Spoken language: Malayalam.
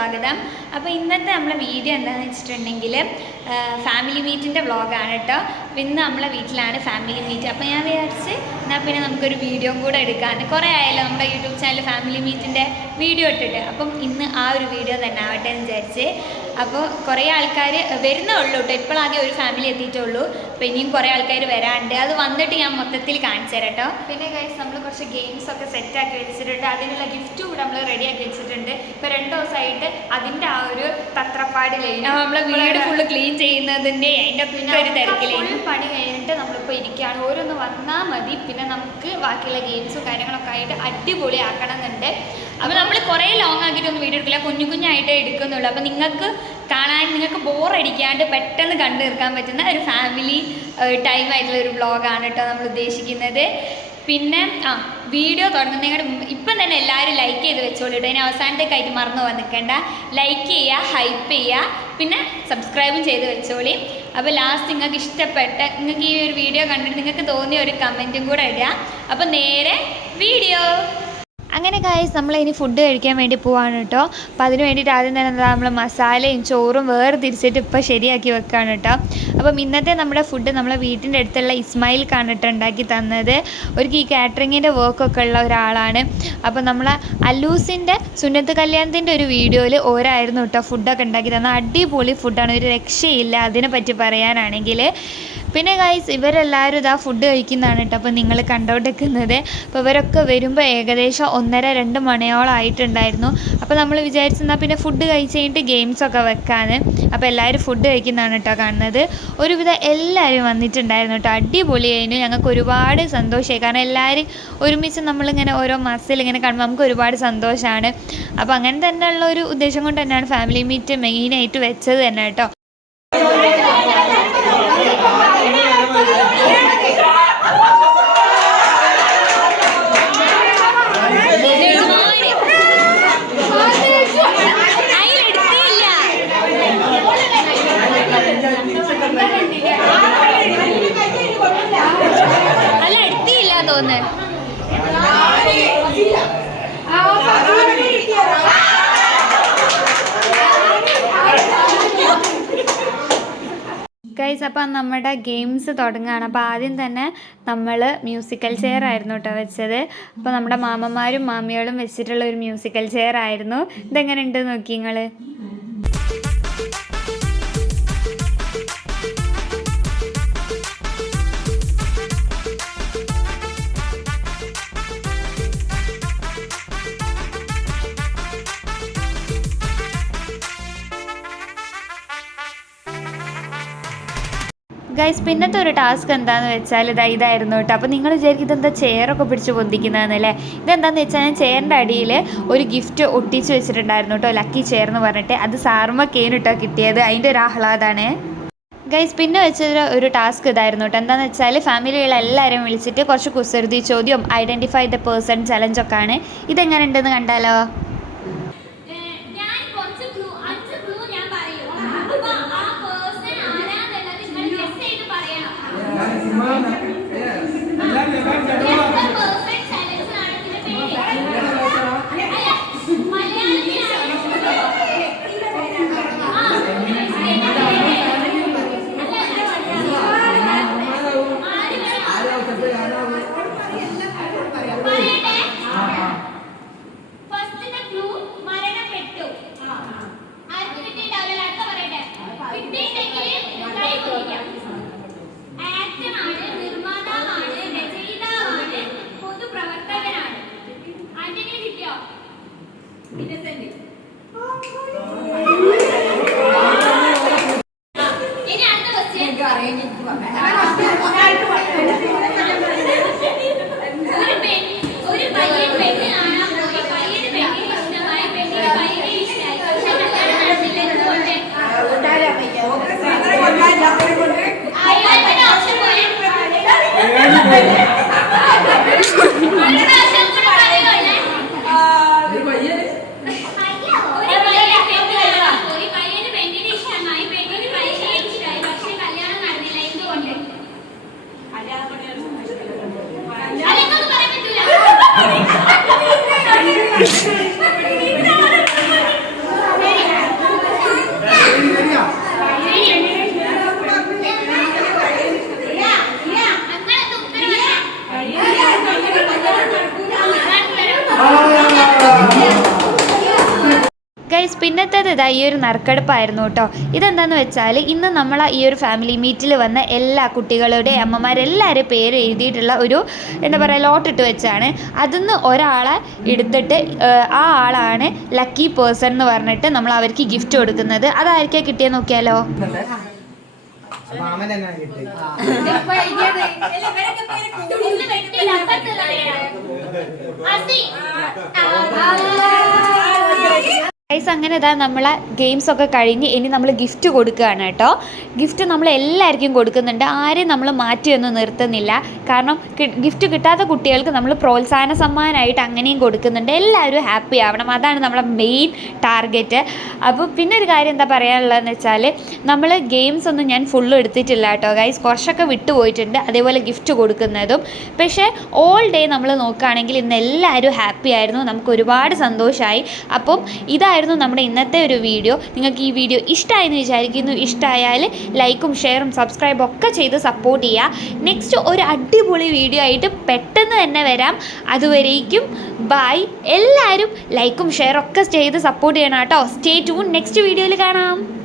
സ്വാഗതം. അപ്പോൾ ഇന്നത്തെ നമ്മളെ വീഡിയോ എന്താണെന്ന് വെച്ചിട്ടുണ്ടെങ്കിൽ ഫാമിലി മീറ്റിന്റെ വ്ളോഗാണ് കേട്ടോ അപ്പോൾ ഇന്ന് നമ്മളെ വീട്ടിലാണ് ഫാമിലി മീറ്റ് അപ്പോൾ ഞാൻ വിചാരിച്ച് എന്നാൽ പിന്നെ നമുക്കൊരു വീഡിയോ കൂടെ എടുക്കാൻ കുറേ ആയല്ലോ നമ്മുടെ യൂട്യൂബ് ചാനൽ ഫാമിലി മീറ്റിന്റെ വീഡിയോ ഇട്ടിട്ട്. അപ്പം ഇന്ന് ആ ഒരു വീഡിയോ തന്നെ ആവട്ടെ എന്ന് വിചാരിച്ച്. അപ്പോൾ കുറേ ആൾക്കാർ വരുന്നേ ഉള്ളൂ കേട്ടോ ഇപ്പോഴാദ്യം ഒരു ഫാമിലി എത്തിയിട്ടുള്ളൂ. അപ്പോൾ ഇനിയും കുറേ ആൾക്കാർ വരാണ്ട്. അത് വന്നിട്ട് ഞാൻ മൊത്തത്തിൽ കാണിച്ചു തരാം കേട്ടോ പിന്നെ ഗൈസ് നമ്മൾ കുറച്ച് ഗെയിംസ് ഒക്കെ സെറ്റാക്കി വെച്ചിട്ടുണ്ട്. അതിനുള്ള ഗിഫ്റ്റും കൂടെ നമ്മൾ റെഡിയാക്കി വെച്ചിട്ടുണ്ട്. രണ്ട് ദിവസമായിട്ട് അതിന്റെ ആ ഒരു തത്രപ്പാടിലായി നമ്മളെ വീട് ഫുള്ള് ക്ലീൻ ചെയ്യുന്നതിന്റെ അതിന്റെ പിന്നെ ഒരു തിരക്കിലായി പണി കഴിഞ്ഞിട്ട് നമ്മളിപ്പോ ഇരിക്കുകയാണ് ഓരോന്ന് വന്നാൽ മതി. പിന്നെ നമുക്ക് ബാക്കിയുള്ള ഗെയിംസും കാര്യങ്ങളൊക്കെ ആയിട്ട് അടിപൊളി ആക്കണം എന്നുണ്ട് അപ്പൊ നമ്മൾ കുറെ ലോങ് ആക്കിയിട്ടൊന്നും വീഡിയോ എടുക്കില്ല. കുഞ്ഞു കുഞ്ഞായിട്ട് എടുക്കുന്നുള്ളൂ. അപ്പൊ നിങ്ങൾക്ക് കാണാൻ നിങ്ങൾക്ക് ബോറടിക്കാണ്ട് പെട്ടെന്ന് കണ്ടു തീർക്കാൻ പറ്റുന്ന ഒരു ഫാമിലി ടൈം ആയിട്ടുള്ള ഒരു ബ്ലോഗാണ് കേട്ടോ നമ്മൾ ഉദ്ദേശിക്കുന്നത്. പിന്നെ ആ വീഡിയോ തുടങ്ങുന്നതിന് ഇപ്പം തന്നെ എല്ലാവരും ലൈക്ക് ചെയ്ത് വെച്ചോളൂ കേട്ടോ. അതിന് അവസാനത്തേക്കായിട്ട് മറന്നു പോകാൻ നിൽക്കേണ്ട. ലൈക്ക് ചെയ്യുക ഹൈപ്പ് ചെയ്യുക പിന്നെ സബ്സ്ക്രൈബും ചെയ്ത് വെച്ചോളി. അപ്പോൾ ലാസ്റ്റ് നിങ്ങൾക്ക് ഇഷ്ടപ്പെട്ട നിങ്ങൾക്ക് ഈ ഒരു വീഡിയോ കണ്ടിട്ട് നിങ്ങൾക്ക് തോന്നിയ ഒരു കമന്റും കൂടെ ഇടുക. അപ്പോൾ നേരെ വീഡിയോ അങ്ങനെ കായസ് നമ്മൾ ഇനി ഫുഡ് കഴിക്കാൻ വേണ്ടി പോവാണ് കേട്ടോ അപ്പോൾ അതിന് വേണ്ടിയിട്ട് ആദ്യം തന്നെ നമ്മൾ മസാലയും ചോറും വേറെ തിരിച്ചിട്ട് ഇപ്പോൾ ശരിയാക്കി വെക്കുകയാണ് കേട്ടോ അപ്പം ഇന്നത്തെ നമ്മുടെ ഫുഡ് നമ്മളെ വീട്ടിന്റെ അടുത്തുള്ള ഇസ്മായിൽ കാണിട്ട് ഉണ്ടാക്കി തന്നത് ഒരു ഈ കാറ്ററിങ്ങിന്റെ വർക്കൊക്കെ ഉള്ള ഒരാളാണ്. അപ്പോൾ നമ്മളെ അല്ലൂസിന്റെ സുന്നത്ത് കല്യാണത്തിന്റെ ഒരു വീഡിയോയിൽ ഓരായിരുന്നു കേട്ടോ ഫുഡൊക്കെ ഉണ്ടാക്കി തന്ന അടിപൊളി ഫുഡാണ് ഒരു രക്ഷയില്ല അതിനെ പറ്റി പറയാനാണെങ്കിൽ പിന്നെ ഗൈസ് ഇവരെല്ലാവരും ഇതാ ഫുഡ് കഴിക്കുന്നതാണ് കേട്ടോ അപ്പോൾ നിങ്ങൾ കണ്ടോണ്ടിരിക്കുന്നത്. അപ്പോൾ ഇവരൊക്കെ വരുമ്പോൾ ഏകദേശം ഒന്നര രണ്ട് മണിയോളം ആയിട്ടുണ്ടായിരുന്നു. അപ്പോൾ നമ്മൾ വിചാരിച്ചെന്നാൽ പിന്നെ ഫുഡ് കഴിച്ച് കഴിഞ്ഞിട്ട് ഗെയിംസൊക്കെ വെക്കാൻ അപ്പോൾ എല്ലാവരും ഫുഡ് കഴിക്കുന്നതാണ് കേട്ടോ കാണുന്നത്. ഒരുവിധം എല്ലാവരും വന്നിട്ടുണ്ടായിരുന്നു കേട്ടോ അടിപൊളിയായിരുന്നു. ഞങ്ങൾക്ക് ഒരുപാട് സന്തോഷമായി. കാരണം എല്ലാവരും ഒരുമിച്ച് നമ്മളിങ്ങനെ ഓരോ മാസത്തിൽ ഇങ്ങനെ കാണുമ്പോൾ നമുക്ക് ഒരുപാട് സന്തോഷമാണ് അപ്പോൾ അങ്ങനെ തന്നെയുള്ള ഒരു ഉദ്ദേശം കൊണ്ട് തന്നെയാണ് ഫാമിലി മീറ്റ് മെയിനായിട്ട് വെച്ചത് തന്നെ കേട്ടോ എടുത്തില്ല തോന്നുന്നു? ഗൈസ് അപ്പം നമ്മുടെ ഗെയിംസ് തുടങ്ങുകയാണ് അപ്പോൾ ആദ്യം തന്നെ നമ്മൾ മ്യൂസിക്കൽ ചെയർ ആയിരുന്നു കേട്ടോ വെച്ചത്. അപ്പോൾ നമ്മുടെ മാമന്മാരും മാമികളും വെച്ചിട്ടുള്ള ഒരു മ്യൂസിക്കൽ ചെയർ ആയിരുന്നു. ഇതെങ്ങനെ ഉണ്ട് നോക്കി നിങ്ങൾ ഗൈസ് പിന്നത്തെ ഒരു ടാസ്ക് എന്താന്ന് വെച്ചാൽ ഇതാ ഇതായിരുന്നു കേട്ടോ. അപ്പോൾ നിങ്ങൾ വിചാരിക്കും ഇതെന്താ ചെയറൊക്കെ പിടിച്ച് പൊന്തിക്കുന്നതെന്നല്ലേ? ഇതെന്താന്ന് വെച്ചാൽ ഞാൻ ചെയറിന്റെ അടിയിൽ ഒരു ഗിഫ്റ്റ് ഒട്ടിച്ച് വെച്ചിട്ടുണ്ടായിരുന്നു കേട്ടോ ലക്കി ചെയർ എന്ന് പറഞ്ഞിട്ട്. അത് സാർമ്മക്കേന് കേട്ടോ കിട്ടിയത്. അതിന്റെ ഒരു ആഹ്ലാദാണ്. ഗൈസ് പിന്നെ വെച്ചൊരു ഒരു ടാസ്ക് ഇതായിരുന്നു കേട്ടോ. എന്താണെന്ന് വെച്ചാൽ ഫാമിലിയുള്ള എല്ലാവരെയും വിളിച്ചിട്ട് കുറച്ച് കുസൃതി ചോദ്യം ഐഡന്റിഫൈ ദ പേഴ്സൺ ചലഞ്ചൊക്കെ ആണ് ഇതെങ്ങനെ ഉണ്ടെന്ന് കണ്ടാലോ? Yeah. പിന്നത്തേത് ഇതാ ഈ ഒരു നറുക്കെടുപ്പായിരുന്നു കേട്ടോ. ഇതെന്താന്ന് വെച്ചാൽ ഇന്ന് നമ്മൾ ഈ ഒരു ഫാമിലി മീറ്റിൽ വന്ന എല്ലാ കുട്ടികളുടെ അമ്മമാരെല്ലാവരും പേര് എഴുതിയിട്ടുള്ള ഒരു എന്താ പറയുക ലോട്ടിട്ട് വെച്ചാണ്. അതിന്ന് ഒരാളെ എടുത്തിട്ട് ആ ആളാണ് ലക്കി പേഴ്സൺ എന്ന് പറഞ്ഞിട്ട് നമ്മൾ അവർക്ക് ഗിഫ്റ്റ് കൊടുക്കുന്നത്. അതായിരിക്കും കിട്ടിയെന്ന് നോക്കിയാലോ? കിട്ടി ഗൈസ് അങ്ങനെ ഇതാ നമ്മളെ ഗെയിംസ് ഒക്കെ കഴിഞ്ഞ് ഇനി നമ്മൾ ഗിഫ്റ്റ് കൊടുക്കുകയാണ് കേട്ടോ. ഗിഫ്റ്റ് നമ്മൾ എല്ലാവർക്കും കൊടുക്കുന്നുണ്ട്. ആരെയും നമ്മൾ മാറ്റിയൊന്നും നിർത്തുന്നില്ല. കാരണം ഗിഫ്റ്റ് കിട്ടാത്ത കുട്ടികൾക്ക് നമ്മൾ പ്രോത്സാഹന സമ്മാനമായിട്ട് അങ്ങനെയും കൊടുക്കുന്നുണ്ട്. എല്ലാവരും ഹാപ്പി ആവണം. അതാണ് നമ്മുടെ മെയിൻ ടാർഗറ്റ് അപ്പോൾ പിന്നെ ഒരു കാര്യം എന്താ പറയാനുള്ളതെന്ന് വെച്ചാൽ നമ്മൾ ഗെയിംസ് ഒന്നും ഞാൻ ഫുള്ള് എടുത്തിട്ടില്ല കേട്ടോ. ഗൈസ് കുറച്ചൊക്കെ വിട്ടുപോയിട്ടുണ്ട് അതേപോലെ ഗിഫ്റ്റ് കൊടുക്കുന്നതും. പക്ഷേ ഓൾ ഡേ നമ്മൾ നോക്കുകയാണെങ്കിൽ ഇന്ന് എല്ലാവരും ഹാപ്പി ആയിരുന്നു. നമുക്ക് ഒരുപാട് സന്തോഷമായി അപ്പം ഇതായിരുന്നു നമ്മുടെ ഇന്നത്തെ ഒരു വീഡിയോ. നിങ്ങൾക്ക് ഈ വീഡിയോ ഇഷ്ടമായെന്ന് വിചാരിക്കുന്നു. ഇഷ്ടമായാൽ ലൈക്കും ഷെയറും സബ്സ്ക്രൈബും ഒക്കെ ചെയ്ത് സപ്പോർട്ട് ചെയ്യുക നെക്സ്റ്റ് ഒരു അടിപൊളി വീഡിയോ ആയിട്ട് പെട്ടെന്ന് തന്നെ വരാം. അതുവരേക്കും ബായ് എല്ലാവരും ലൈക്കും ഷെയറും ഒക്കെ ചെയ്ത് സപ്പോർട്ട് ചെയ്യണം കേട്ടോ. സ്റ്റേ ട്യൂൺ നെക്സ്റ്റ് വീഡിയോയിൽ കാണാം.